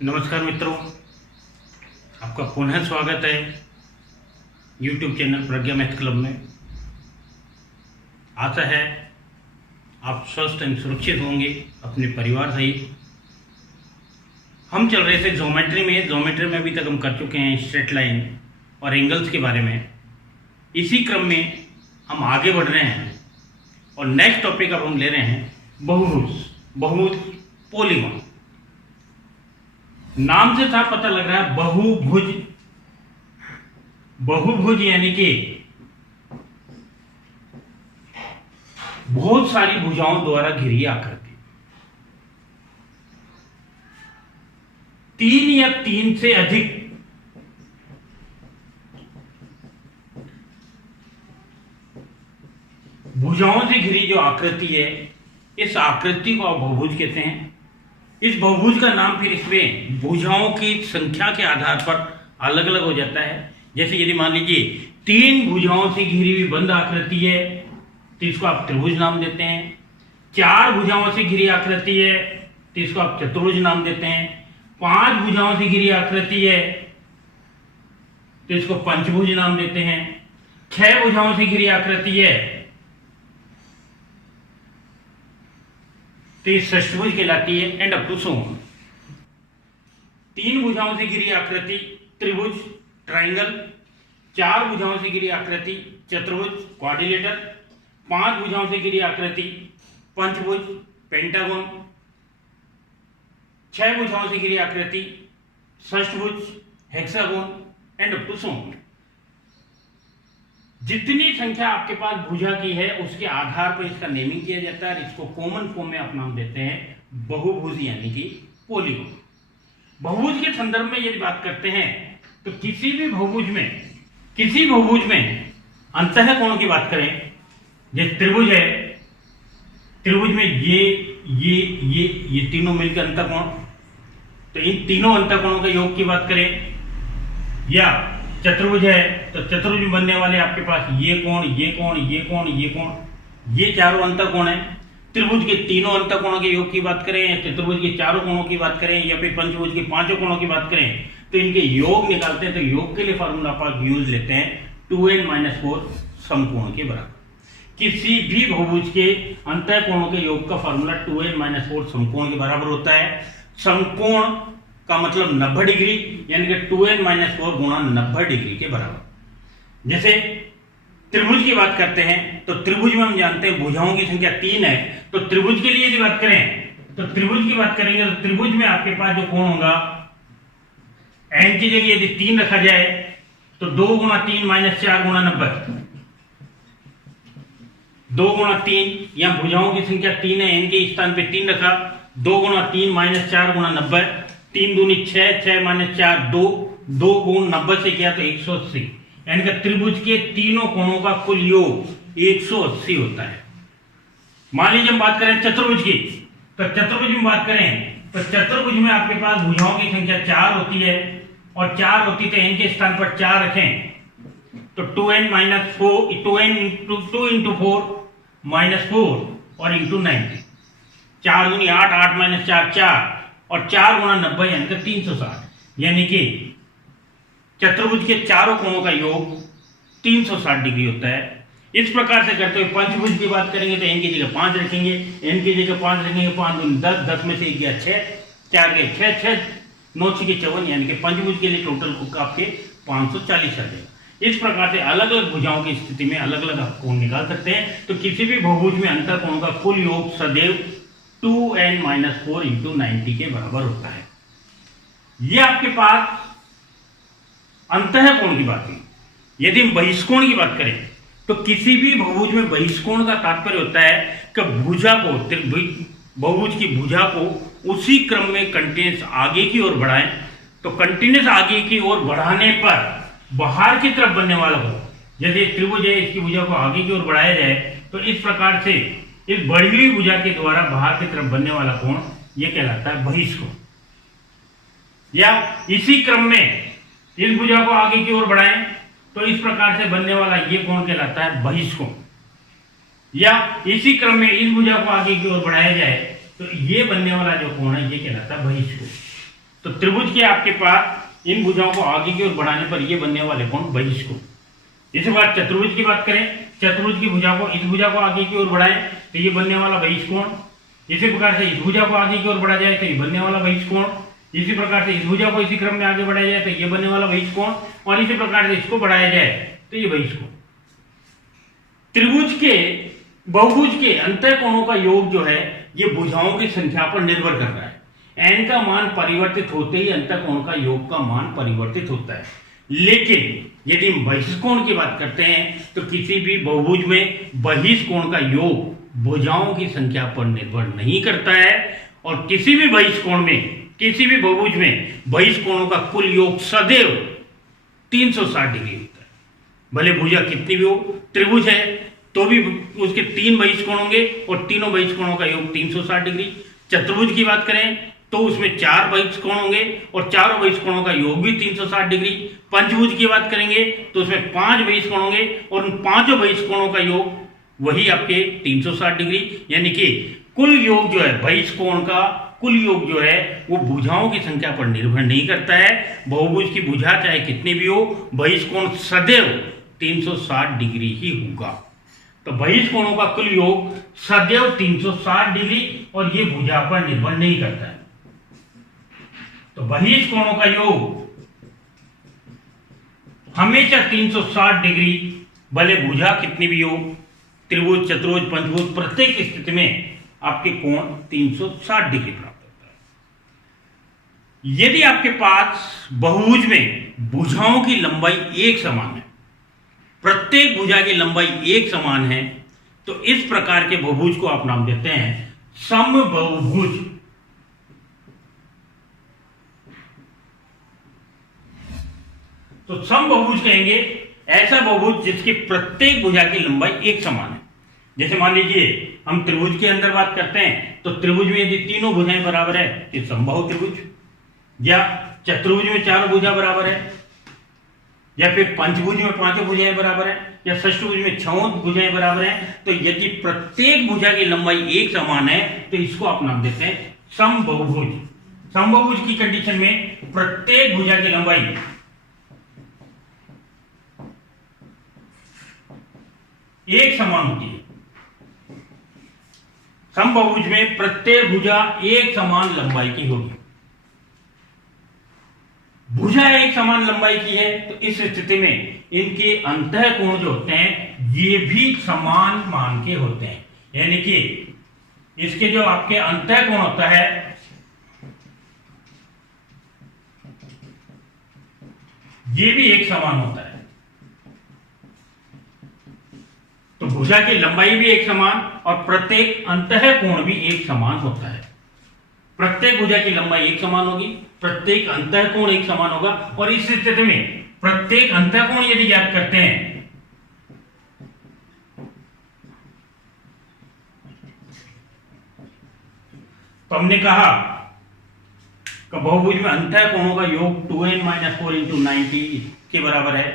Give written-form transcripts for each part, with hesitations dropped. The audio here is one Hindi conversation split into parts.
नमस्कार मित्रों, आपका पुनः स्वागत है YouTube चैनल प्रज्ञा मैथ क्लब में। आशा है आप स्वस्थ एवं सुरक्षित होंगे अपने परिवार सहित। हम चल रहे थे ज्योमेट्री में अभी तक हम कर चुके हैं स्ट्रेट लाइन और एंगल्स के बारे में। इसी क्रम में हम आगे बढ़ रहे हैं और नेक्स्ट टॉपिक अब हम ले रहे हैं बहुभुज पॉलीगॉन। नाम से साफ पता लग रहा है बहुभुज यानी कि बहुत सारी भुजाओं द्वारा घिरी आकृति। तीन या तीन से अधिक भुजाओं से घिरी जो आकृति है, इस आकृति को आप बहुभुज कहते हैं। इस बहुभुज का नाम फिर इसमें भुजाओं की संख्या के आधार पर अलग अलग हो जाता है। जैसे यदि मान लीजिए तीन भुजाओं से घिरी हुई बंद आकृति है तो इसको आप त्रिभुज नाम देते हैं। चार भुजाओं से घिरी आकृति है तो इसको आप चतुर्भुज नाम देते हैं। पांच भुजाओं से घिरी आकृति है तो इसको पंचभुज नाम देते हैं। छह भुजाओं से घिरी आकृति है तो ये षष्ठभुज कहलाती है। And up to so on. तीन भुजाओं से घिरी आकृति त्रिभुज ट्राइंगल, चार भुजाओं से घिरी आकृति चतुर्भुज क्वाड्रिलेटर, पांच भुजाओं से घिरी आकृति पंचभुज पेंटागन, छह भुजाओं से घिरी आकृति षष्ठभुज hexagon and up to so on. जितनी संख्या आपके पास भुजा की है उसके आधार पर इसका नेमिंग किया जाता है और इसको कॉमन फॉर्म में आप नाम देते हैं बहुभुज यानी कि पॉलीगॉन। बहुभुज के संदर्भ में यदि बात करते हैं तो किसी बहुभुज में अंतःकोण की बात करें, जैसे त्रिभुज है, त्रिभुज में ये तीनों मिलकर अंतःकोण, तो इन तीनों अंतःकोणों के योग की बात करें। या चतुर्भुज है तो चतुर्भुज में बनने वाले आपके पास ये कोण, ये कोण, ये कोण, ये कोण, ये चारों अंतःकोण है। त्रिभुज के तीनों अंतःकोणों के योग की बात करें, या चतुर्भुज के चारों कोणों की बात करें, या फिर पंचभुज के पांचों कोणों की बात करें तो इनके योग निकालते हैं। तो योग के लिए फॉर्मूला आप यूज लेते हैं 2n-4 समकोण के बराबर। किसी भी बहुभुज के अंतःकोणों के योग का फॉर्मूला 2n-4 समकोण के बराबर होता है। समकोण का मतलब 90 डिग्री, यानी कि 2n-4 गुणा 90 डिग्री के बराबर। जैसे त्रिभुज की बात करते हैं तो त्रिभुज में हम जानते हैं भुजाओं की संख्या 3 है। तो त्रिभुज के लिए यदि बात करें तो त्रिभुज की बात करेंगे तो त्रिभुज में आपके पास जो कोण होगा n की जगह यदि 3 रखा जाए तो 2 गुणा 3 -4 गुणा 90, 2 गुणा 3, या भुजाओं की संख्या 3 है, n के स्थान पे 3 रखा, 2 गुणा 3 -4 गुणा 90, 3 दूनी 6, 6 -4 2, 2 गुण 90 से किया तो 180, यानी कि त्रिभुज के तीनों कोणों का कुल योग 180 होता है। मान लीजिए हम बात करें चतुर्भुज की, तो चतुर्भुज में बात करें तो चतुर्भुज में आपके पास भुजाओं की संख्या 4 होती है, और 4 होती तो n के स्थान पर 4 रखें तो 2n-4 2 into 4 -4 और इंटू 90, 4 दूनी 8, 8 -4 4, और 4 गुणा 90 यानी कि 360, यानी कि चतुर्भुज के चारों कोणों का योग 360 डिग्री होता है। इस प्रकार से करते हुए पंचभुज की बात करेंगे तो n की जगह 5 रखेंगे, n की जगह 5 रखेंगे, 5 दूनी 10, 10 में से 1 गया 6, 4 गए 6, 6 9 6 54, यानी कि पंचभुज के लिए टोटल आपके 540 आ जाएगा। इस प्रकार से अलग अलग भुजाओं की स्थिति में अलग अलग आप कोण निकाल सकते हैं। तो किसी भी बहुभुज में अंतःकोणों का कुल योग सदैव 2n-4 इंटू 90 के बराबर होता है। यह आपके पास अंतःकोण की बात है। यदि हम बहिष्कोण की बात करें तो किसी भी बहुभुज में बहिष्कोण का तात्पर्य होता है कि भुजा को, बहुभुज की भुजा को उसी क्रम में कंटिन्यूस आगे की ओर बढ़ाएं। तो कंटिन्यूस आगे की ओर बढ़ाने पर बाहर की तरफ बनने वाला कोण, जैसे त्रिभुज है इसकी भुजा को आगे की ओर बढ़ाया जाए तो इस प्रकार से इस बढ़ी हुई भुजा के द्वारा बाहर की तरफ बनने वाला कोण यह कहलाता है बहिष्कोण। या इसी क्रम में इस भुजा को आगे की ओर बढ़ाएं तो इस प्रकार से बनने वाला ये कोण कहलाता है बहिष्कोण। या इसी क्रम में इस भुजा को आगे की ओर बढ़ाया जाए तो ये बनने वाला जो कोण है ये कहलाता है बहिष्कोण। तो त्रिभुज के आपके पास इन भुजाओं को आगे की ओर बढ़ाने पर ये बनने वाले कोण बहिष्कोण। इसी बात चतुर्भुज की बात करें, चतुर्भुज की भुजा को, इस भुजा को आगे की ओर बढ़ाएं तो ये बनने वाला बहिष्कोण। इसी प्रकार से इस भुजा को आगे की ओर बढ़ा जाए तो ये बनने वाला बहिष्कोण। इसी प्रकार से इस भुजा को इसी क्रम में आगे बढ़ाया जाए तो ये बनने वाला बहिष्कोण, और इसी प्रकार से इसको बढ़ाया जाए तो ये बहिष्कोण। त्रिभुज के बहुभुज के अंतःकोणों का योग जो है ये भुजाओं की संख्या पर निर्भर कर रहा है। n का मान परिवर्तित होते ही अंतःकोण का योग का मान परिवर्तित होता है। लेकिन यदि हम बहिष्कोण की बात करते हैं तो किसी भी बहुभुज में बहिष्कोण का योग भुजाओं की संख्या पर निर्भर नहीं करता है, और किसी भी बहिष्कोण में, किसी भी बहुभुज में बहिष्कोणों का कुल योग सदैव 360 डिग्री होता है। भले भुजा कितनी भी हो, त्रिभुज है तो भी उसके 3 बहिष्कोण होंगे और तीनों बहिष्कोणों का योग 360 डिग्री। चतुर्भुज की बात करें तो उसमें 4 बहिष्कोण होंगे और चारों बहिष्कोणों का योग भी 360 डिग्री। पंचभुज की बात करेंगे तो उसमें 5 बहिष्कोण होंगे और उन पांचों बहिष्कोणों का योग वही आपके 360 डिग्री। यानी कि कुल योग जो है, बहिष्कोण का कुल योग जो है वो भुजाओं की संख्या पर निर्भर नहीं करता है। बहुभुज की भुजा चाहे कितनी भी हो, बहिष्कोण सदैव 360 डिग्री ही होगा। तो बहिष्कोणों का कुल योग सदैव 360 डिग्री और ये भुजा पर निर्भर नहीं करता है। तो बहिष्कोणों का योग हमेशा 360 डिग्री, भले भुजा कितनी भी हो, त्रिभुज, चतुर्भुज, पंचभुज, प्रत्येक स्थिति में आपके कोण 360 डिग्री प्राप्त होता है। यदि आपके पास बहुभुज में भुजाओं की लंबाई एक समान है, प्रत्येक भुजा की लंबाई एक समान है, तो इस प्रकार के बहुभुज को आप नाम देते हैं समबहुभुज। तो समबहुभुज कहेंगे ऐसा बहुभुज जिसकी प्रत्येक भुजा की लंबाई एक समान है। जैसे मान लीजिए हम त्रिभुज के अंदर बात करते हैं तो त्रिभुज में यदि तीनों भुजाएं बराबर है तो समबाहु त्रिभुज, या चतुर्भुज में 4 भुजा बराबर है, या फिर पंचभुज में 5 भुजाएं बराबर है, या षष्ठभुज में 6 भुजाएं बराबर हैं। तो यदि प्रत्येक भुजा की लंबाई एक समान है तो इसको आप नाम देते हैं समबहुभुज। समबहुभुज की कंडीशन में प्रत्येक भुजा की लंबाई एक समान होती है। समबहुभुज में प्रत्येक भुजा एक समान लंबाई की होगी। भुजा एक समान लंबाई की है तो इस स्थिति में इनके अंतःकोण जो होते हैं ये भी समान मान के होते हैं। यानी कि इसके जो आपके अंतःकोण होता है ये भी एक समान होता है। तो भुजा की लंबाई भी एक समान और प्रत्येक अंतःकोण भी एक समान होता है। प्रत्येक भुजा की लंबाई एक समान होगी, प्रत्येक अंतःकोण एक समान होगा, और इस स्थिति में प्रत्येक अंतःकोण यदि ज्ञात करते हैं तो हमने कहा कि बहुभुज में अंतःकोणों का योग 2n-4 × 90 के बराबर है।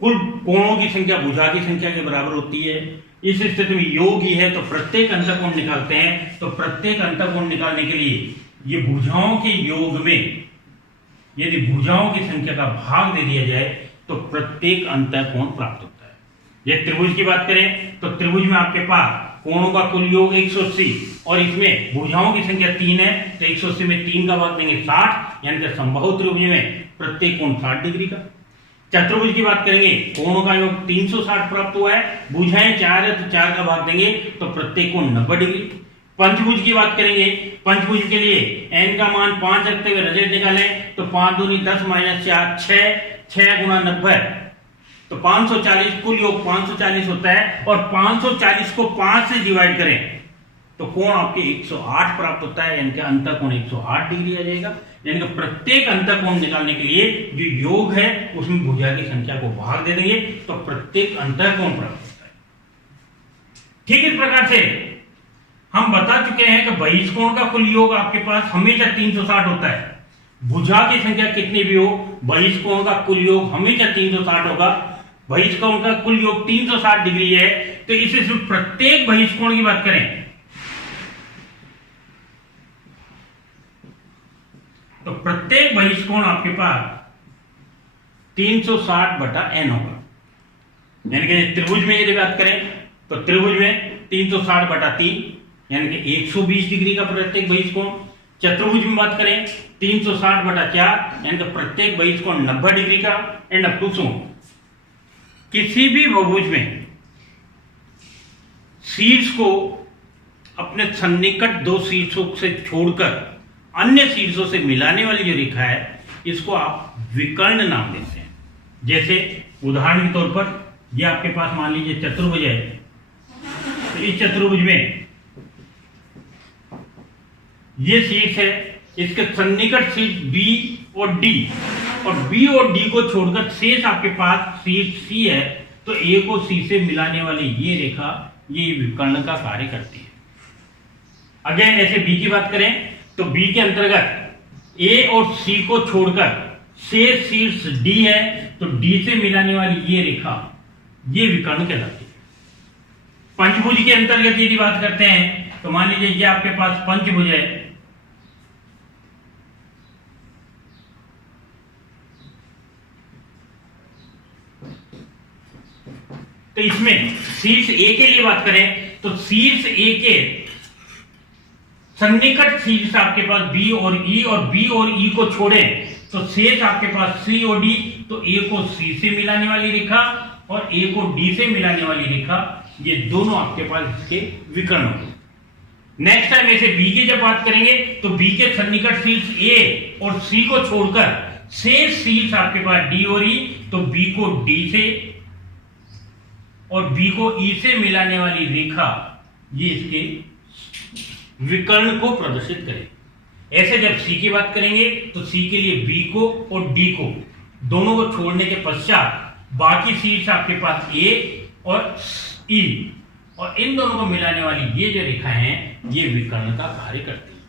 कुल कोणों की संख्या भुजा की संख्या के बराबर होती है। इस स्थिति में योग ही है तो प्रत्येक अंतःकोण निकालते हैं। तो प्रत्येक अंतःकोण निकालने के लिए ये भुजाओं के योग में यदि भुजाओं की संख्या का भाग दे दिया जाए तो प्रत्येक अंतःकोण प्राप्त होता है। यदि त्रिभुज की बात करें तो त्रिभुज में आपके पास कोणों का कुल योग 180 और इसमें भुजाओं की संख्या 3 है तो 180 में 3 का भाग देंगे 60, यानी कि समबाहु त्रिभुज में प्रत्येक कोण 60 डिग्री का। चतुर्भुज की बात करेंगे, कोणों का योग 360 प्राप्त हुआ है, भुजाएं 4 है तो 4 का भाग देंगे तो प्रत्येक कोण 90 डिग्री। पंचभुज की बात करेंगे, पंचभुज के लिए n का मान 5 रखते हुए रिजल्ट निकालें तो 5 दूनी 10 - 4 6 × 90 तो 540, कुल योग 540 होता है, और 540 को 5 से डिवाइड करें तो कोण आपके 108 प्राप्त होता है, यानी कि अंतःकोण 108 डिग्री आ जाएगा। यानी कि प्रत्येक अंतःकोण निकालने के लिए जो योग है उसमें भुजा की संख्या को भाग दे देंगे तो प्रत्येक अंतःकोण प्राप्त होता है। ठीक इस प्रकार से हम बता चुके हैं कि बहिष्कोण का कुल योग आपके पास हमेशा 360 होता है। भुजा की संख्या कितनी भी हो, बहिष्कोण का कुल योग हमेशा 360 होगा। बहिष्कोण का कुल योग 360 डिग्री है तो इसे सिर्फ प्रत्येक बहिष्कोण की बात करें तो प्रत्येक बहिष्कोण आपके पास 360/n होगा। यानी कि त्रिभुज में यदि बात करें तो त्रिभुज में 360/3 यानी कि 120 डिग्री का प्रत्येक बहिष्कोण। चतुर्भुज में बात करें 360/4 यानी कि प्रत्येक बहिष्कोण 90 डिग्री का। एंड अप टू सो किसी भी बहुभुज में शीर्ष को अपने सन्निकट दो शीर्षों से छोड़कर अन्य शीर्षों से मिलाने वाली जो रेखा है इसको आप विकर्ण नाम देते हैं। जैसे उदाहरण के तौर पर ये आपके पास मान लीजिए चतुर्भुज है, तो इस चतुर्भुज में ये शीर्ष है, इसके सन्निकट शीर्ष बी और डी, और बी और डी को छोड़कर शेष आपके पास शीर्ष सी है, तो ए को सी से मिलाने वाली ये रेखा ये विकर्ण का कार्य करती है। अगेन ऐसे बी की बात करें तो बी के अंतर्गत ए और सी को छोड़कर शेष शीर्ष डी है, तो डी से मिलाने वाली ये रेखा ये विकर्ण कहलाती है। पंचभुज के अंतर्गत यदि बात करते हैं तो मान लीजिए ये आपके पास पंचभुज है, तो इसमें शीर्ष ए के लिए बात करें तो शीर्ष ए के सन्निकट शीर्ष आपके पास बी और ई, और बी और ई को छोड़े तो शेष आपके पास सी और डी, तो ए को सी से मिलाने वाली रेखा और ए को डी से मिलाने वाली रेखा ये दोनों आपके पास इसके विकर्ण होंगे। नेक्स्ट टाइम ऐसे बी की जब बात करेंगे तो बी के सन्निकट शीर्ष ए और सी को छोड़कर शेष शीर्ष आपके पास डी और ई, तो बी को डी से और बी को ई से मिलाने वाली रेखा ये इसके विकर्ण को प्रदर्शित करे। ऐसे जब सी की बात करेंगे तो सी के लिए बी को और डी को दोनों को छोड़ने के पश्चात बाकी शीर्ष आपके पास ए और ई, और इन दोनों को मिलाने वाली ये जो रेखा है ये विकर्ण का कार्य करती है।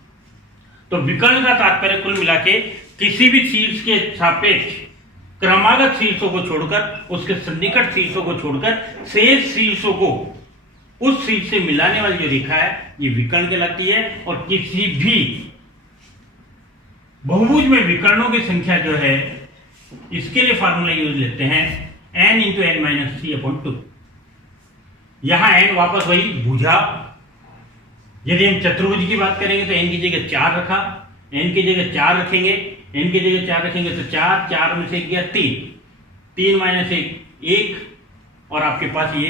तो विकर्ण का तात्पर्य कुल मिला के किसी भी शीर्ष के सापेक्ष क्रमागत शीर्षों को छोड़कर उसके सन्निकट शीर्षों को छोड़कर शेष शीर्षों को उस शीर्ष से मिलाने वाली जो रेखा है ये विकर्ण कहलाती है। और किसी भी बहुभुज में विकर्णों की संख्या जो है इसके लिए फार्मूला यूज लेते हैं n × n - 3/2। यहां n वापस वही भुजा, यदि हम चतुर्भुज की बात करेंगे तो n की जगह 4 रखा, n की जगह 4 रखेंगे, n की जगह 4 रखेंगे तो 4 में से गया 3 - 1 और आपके पास ये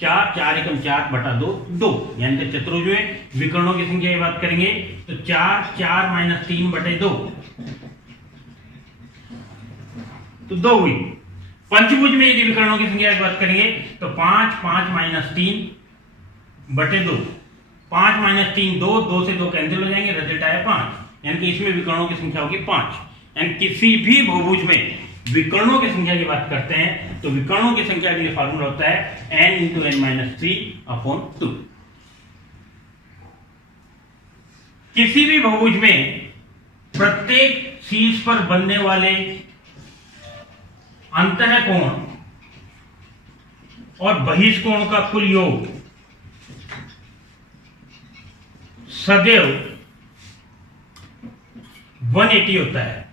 4 × 4/2 2, यानी कि चतुर्भुज में विकर्णों की संख्या की बात करेंगे तो 4 - 3/2 तो 2 हुई। पंचभुज में यदि विकर्णों की संख्या की बात करेंगे तो 5 - 3/2, 5 - 3 2 से 2 कैंसिल हो जाएंगे, रिजल्ट आया 5, यानी कि इसमें विकर्णों की संख्या होगी 5। यानी किसी भी बहुभुज में विकर्णों की संख्या की बात करते हैं तो विकर्णों की संख्या के लिए फार्मूला होता है n × n - 3/2। किसी भी बहुभुज में प्रत्येक शीर्ष पर बनने वाले अंतःकोण और बहिष्कोण का कुल योग सदैव 180 होता है।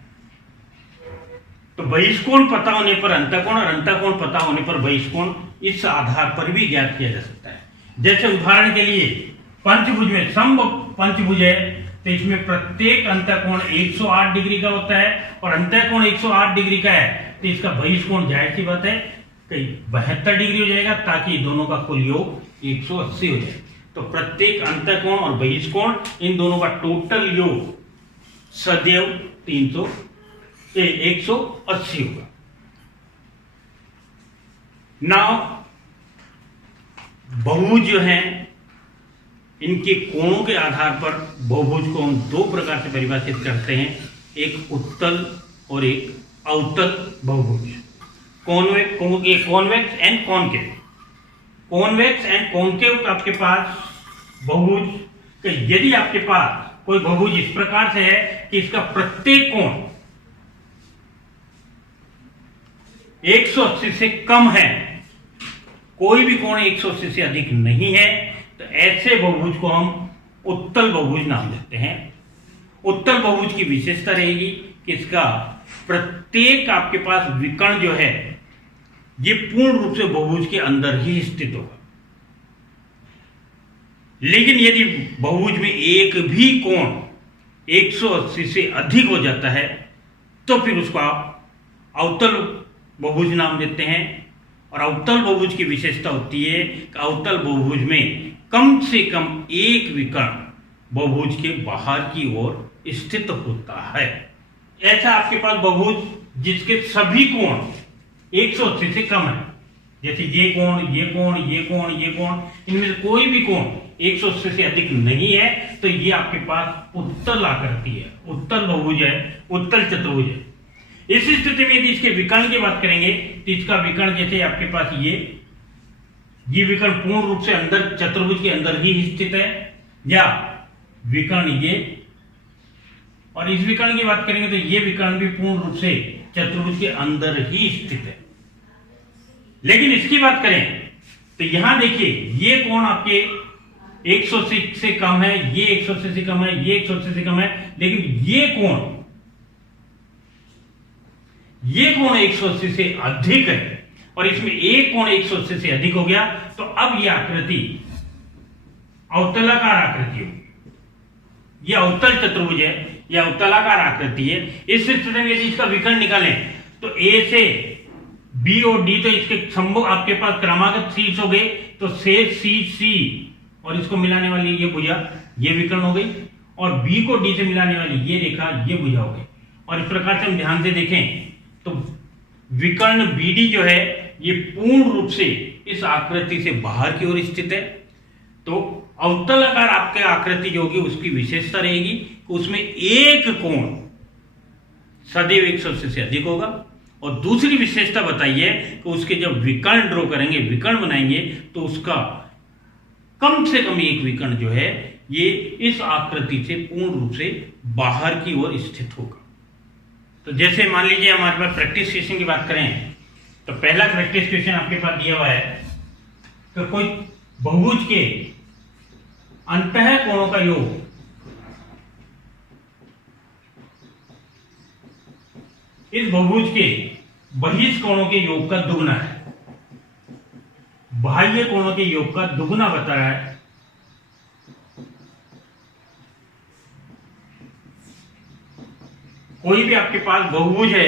तो बहिष्कोण पता होने पर अंतःकोण और अंतःकोण पता होने पर बहिष्कोण इस आधार पर भी ज्ञात किया जा सकता है। जैसे उदाहरण के लिए पंचभुज में समबाहु पंचभुज है तो इसमें प्रत्येक अंतःकोण 108 डिग्री का होता है और अंतःकोण 108 डिग्री का है तो इसका बहिष्कोण जाहिर सी बात है कहीं 72 डिग्री हो जाएगा, ताकि दोनों का कुल योग 180 हो जाए। तो प्रत्येक अंतःकोण और बहिष्कोण इन दोनों का टोटल योग सदैव 180 होगा। नाउ बहुभुज जो है इनके कोणों के आधार पर बहुभुज को हम 2 प्रकार से परिभाषित करते हैं, एक उत्तल और एक अवतल बहुभुज। Convex and concave. Convex and concave आपके पास बहुभुज, यदि आपके पास कोई बहुभुज इस प्रकार से है कि इसका प्रत्येक कोण 180 से कम है, कोई भी कोण 180 से अधिक नहीं है, तो ऐसे बहुभुज को हम उत्तल बहुभुज नाम देते हैं। उत्तल बहुभुज की विशेषता रहेगी कि इसका प्रत्येक आपके पास विकर्ण जो है ये पूर्ण रूप से बहुभुज के अंदर ही स्थित होगा। लेकिन यदि बहुभुज में एक भी कोण 180 से अधिक हो जाता है तो फिर उसको आप अवतल बहुभुज नाम देते हैं। और अवतल बहुभुज की विशेषता होती है कि अवतल बहुभुज में कम से कम एक विकर्ण बहुभुज के बाहर की ओर स्थित होता है। ऐसा आपके पास बहुभुज जिसके सभी कोण 180 से कम है, जैसे ये कोण, ये कोण, ये कोण, ये कोण, इनमें से कोई भी कोण 180 से अधिक नहीं है तो ये आपके पास उत्तल आकृति है, उत्तल बहुभुज है, उत्तल चतुर्भुज है। इस स्थिति में यदि इसके विकर्ण की बात करेंगे तो इसका विकर्ण जैसे आपके पास ये विकर्ण पूर्ण रूप से अंदर चतुर्भुज के अंदर ही स्थित है, या विकर्ण ये, और इस विकर्ण की बात करेंगे तो ये विकर्ण भी पूर्ण रूप से चतुर्भुज के अंदर ही स्थित है। लेकिन इसकी बात करें तो यहां देखिए ये कोण आपके 180 से कम है, ये 180 से कम है, ये 180 से कम है, लेकिन ये कोण 180 से अधिक है और इसमें एक कोण 180 से अधिक हो गया तो अब यह आकृति अवतलाकार आकृति होगी। यह अवतल चतुर्भुज है, यह अवतलाकार आकृति है। इस स्थिति में यदि इसका विकर्ण निकालें तो ए से बी और डी तो इसके संभव आपके पास क्रमागत शीर्ष हो गए, तो से सी सी और इसको मिलाने वाली ये भुजा ये विकर्ण हो गई, और बी को डी से मिलाने वाली ये रेखा ये भुजा हो गई। और इस प्रकार से हम ध्यान से देखें तो विकर्ण बीडी जो है ये पूर्ण रूप से इस आकृति से बाहर की ओर स्थित है। तो अवतलाकार आपके आकृति जो होगी उसकी विशेषता रहेगी कि उसमें एक कोण सदैव 180 से अधिक होगा। और दूसरी विशेषता बताइए कि उसके जब विकर्ण ड्रॉ करेंगे, विकर्ण बनाएंगे, तो उसका कम से कम एक विकर्ण जो है ये इस आकृति से पूर्ण रूप से बाहर की ओर स्थित होगा। तो जैसे मान लीजिए हमारे पास प्रैक्टिस क्वेश्चन की बात करें तो पहला प्रैक्टिस क्वेश्चन आपके पास दिया हुआ है कि कोई बहुभुज के अंतः कोणों का योग इस बहुभुज के बहिष कोणों के योग का दुगना है, बाह्य कोणों के योग का दुगना बताया है। कोई भी आपके पास बहुभुज है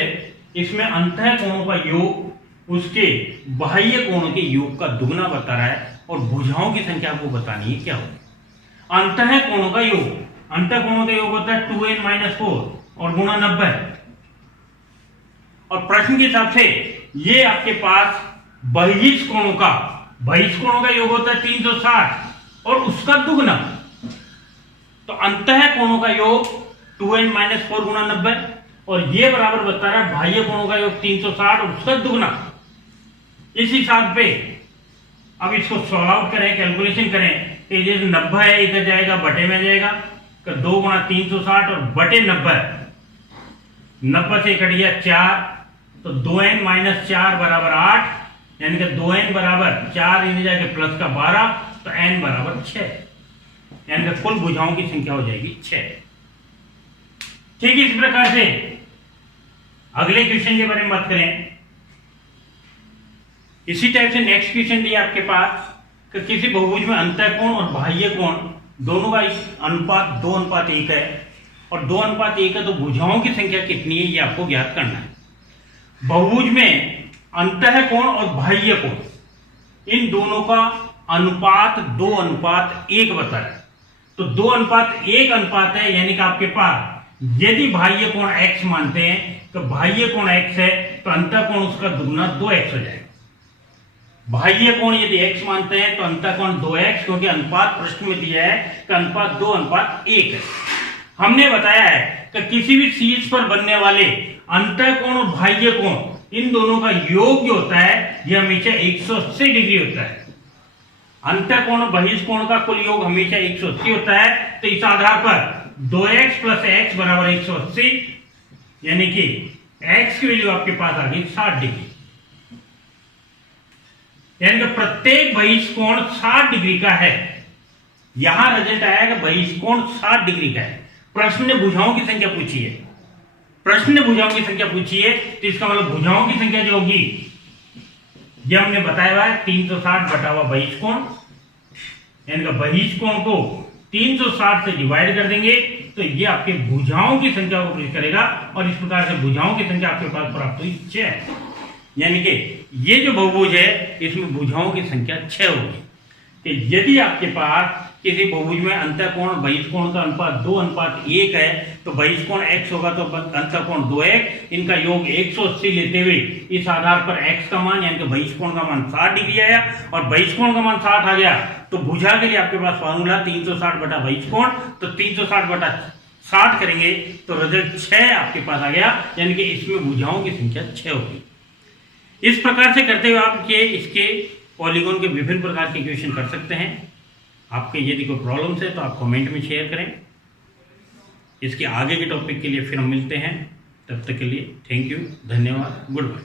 इसमें अंतः कोणों का योग उसके बाह्य कोणों के योग का दुगना बता रहा है और भुजाओं की संख्या आपको बतानी है क्या होगी। अंतः कोणों का योग, अंतः कोणों का योग होता है 2n-4 और गुणा 90। और प्रश्न के हिसाब से ये आपके पास बहिष कोणों का योग होता है 360 और उसका दुगना। तो अंतः कोणों का योग 2n-4 गुणा 90 और ये बराबर बता रहा है बाह्य कोणों का योग 360 और उसका दुगना। इस हिसाब पे अब इसको सॉल्व आउट करें, कैलकुलेशन करें तो ये 90 है इधर जाएगा बटे में जाएगा तो 2 गुणा 360 और बटे 90 से कट गया 4 तो 2n-4 बराबर 8 यानी कि 2n बराबर 4 इधर जाके प्लस का 12 तो n बराबर 6 यानी कि कुल भुजाओं की संख्या हो जाएगी 6। ठीक है, इस प्रकार से अगले क्वेश्चन के बारे में बात करें। इसी टाइप से नेक्स्ट क्वेश्चन दिया आपके पास कि किसी बहुभुज में अंतः कोण और बाह्य कोण दोनों का अनुपात 2:1 है और 2:1 है तो भुजाओं की संख्या कितनी है ये आपको ज्ञात करना है। बहुभुज में अंतः कोण और बाह्य कोण इन दोनों का अनुपात 2:1 बता है। तो 2:1 अनुपात है यानी कि आपके पास यदि बाह्य कोण x मानते हैं तो बाह्य कोण x है तो अंतः कोण उसका दुगना 2x हो जाएगा। बाह्य कोण यदि x मानते हैं तो अंतः कोण 2x, क्योंकि अनुपात प्रश्न में दिया है कि अनुपात 2:1 है। हमने बताया है कि किसी भी शीर्ष पर बनने वाले अंतः कोण और बाह्य कोण इन दोनों का योग जो होता है यह हमेशा 180 डिग्री होता है। अंतः कोण और बहिष कोण का कुल योग हमेशा 180 होता है। तो इस आधार पर 2x + x बराबर 180 यानी कि x की वैल्यू आपके पास आ गई 60 डिग्री, यानी कि प्रत्येक बहिष कोण 60 डिग्री का है। यहां रिजल्ट आया कि बहिष कोण 60 डिग्री का है, प्रश्न ने भुजाओं की संख्या पूछी है, प्रश्न ने भुजाओं की संख्या पूछी है, तो इसका मतलब भुजाओं की संख्या जो होगी ये हमने बताया हुआ है 360 बटा हुआ बहिष्कोण, यानी कि बहिष्कोण को 360 से डिवाइड कर देंगे तो ये आपके भुजाओं की संख्या को प्रकट करेगा, और इस प्रकार से भुजाओं की संख्या आपके पास प्राप्त हुई 6, यानी कि ये जो बहुभुज है इसमें भुजाओं की संख्या 6 होगी। कि यदि आपके पास किसी बहुभुज में अंतःकोण बहिष्कोण का अनुपात 2:1 है, तो बहिष्कोण x होगा तो अंतःकोण 2x, इनका योग 180 लेते हुए इस आधार पर x का मान यानी कि बहिष्कोण का मान 60 डिग्री आया, और बहिष्कोण का मान 60 आ गया तो भुजा के लिए आपके पास फॉर्मूला 360 बटा बहिष्कोण, तो 360 बटा 60 करेंगे तो रिजल्ट 6 आपके पास आ गया, यानी कि इसमें भुजाओं की संख्या 6 होगी। इस प्रकार से करते हुए आप इसके पॉलीगॉन के विभिन्न प्रकार के इक्वेशन कर सकते हैं। आपके यदि कोई प्रॉब्लम्स है तो आप कमेंट में शेयर करें। इसके आगे के टॉपिक के लिए फिर हम मिलते हैं, तब तक के लिए थैंक यू, धन्यवाद, गुड बाय।